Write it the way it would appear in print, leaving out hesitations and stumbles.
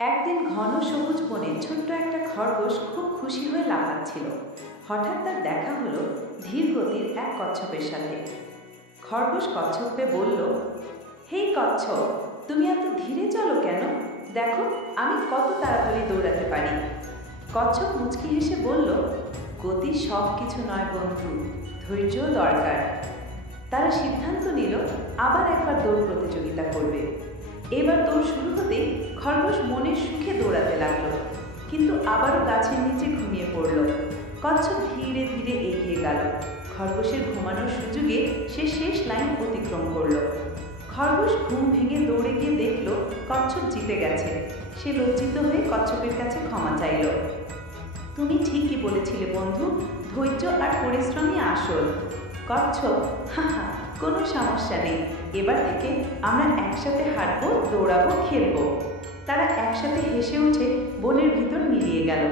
একদিন ঘন সবুজ বনে ছোট্ট একটা খরগোশ খুব খুশি হয়ে লাফাচ্ছিল। হঠাৎ তার দেখা হলো ধীর গতির এক কচ্ছপের সাথে। খরগোশ কচ্ছপকে বলল, হেই কচ্ছপ, তুমি এত ধীরে চলো কেন? দেখো আমি কত তাড়াতাড়ি দৌড়াতে পারি। কচ্ছপ মুচকি হেসে বলল, গতি সব কিছু নয় বন্ধু, ধৈর্যও দরকার। তারা সিদ্ধান্ত নিল আবার একবার দৌড় প্রতিযোগিতা করবে। এবার দৌড় শুরু হতেই খরগোশ মনের সুখে দৌড়াতে লাগলো, কিন্তু আবারও গাছের নিচে ঘুমিয়ে পড়ল। কচ্ছপ ধীরে ধীরে এগিয়ে গেল। খরগোশের ঘুমানোর সুযোগে সে শেষ লাইন অতিক্রম করল। খরগোশ ঘুম ভেঙে দৌড়ে গিয়ে দেখল কচ্ছপ জিতে গেছে। সে লজ্জিত হয়ে কচ্ছপের কাছে ক্ষমা চাইল। তুমি ঠিকই বলেছিলে বন্ধু, ধৈর্য আর পরিশ্রমই আসল। কচ্ছপ, হাহা, কোনো সমস্যা নেই, এবার থেকে আমরা একসাথে হাঁটবো, দৌড়াবো, খেলবো। তারা একসাথে হেসে উঠে বনের ভিতর মিলিয়ে গেল।